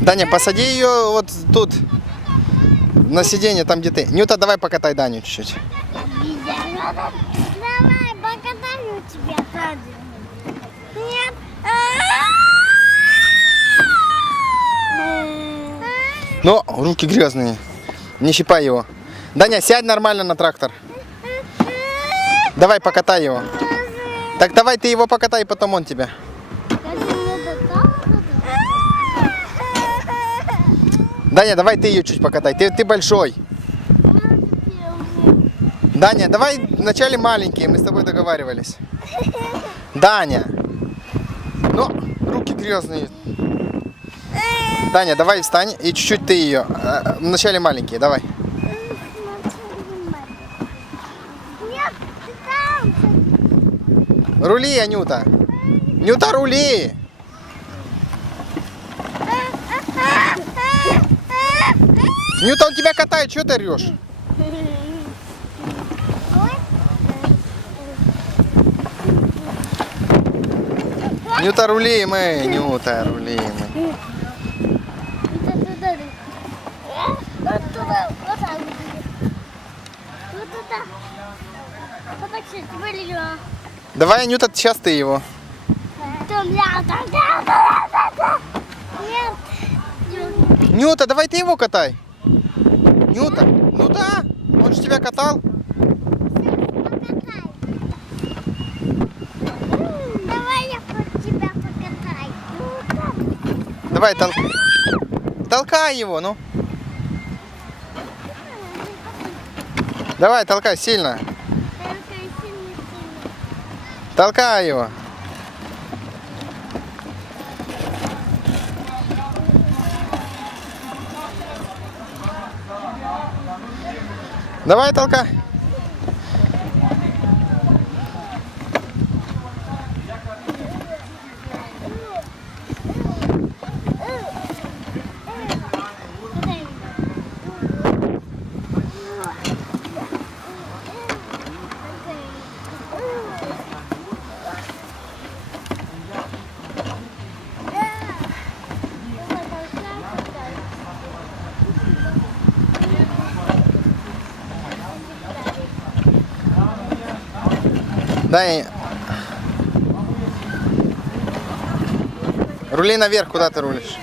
Даня, посади ее вот тут, на сиденье, там где ты. Нюта, давай покатай Даню чуть-чуть. Давай, покатаю тебя, Таня. Нет. Но руки грязные. Не щипай его. Даня, сядь нормально на трактор. Давай, покатай его. Так давай ты его покатай, потом он тебя. Даня, давай ты ее чуть покатай. Ты большой. Даня, давай вначале маленькие, мы с тобой договаривались. Даня. Ну, руки грязные. Даня, давай встань и чуть-чуть ты ее. Вначале маленькие, давай. Нет, ты там. Рули, Анюта. Нюта, рули. Нюта, он тебя катает, что ты орешь? Нюта, рули мы, Нюта, рули мы. Давай, Нюта, сейчас ты его. Нюта, давай ты его катай. Нюта, ну да, он же тебя катал. Давай я тебя покатаю. Давай, толкай его, ну. Давай, толкай сильно. Толкай его. Давай, толкай. Дай. Рули наверх, куда ты рулишь?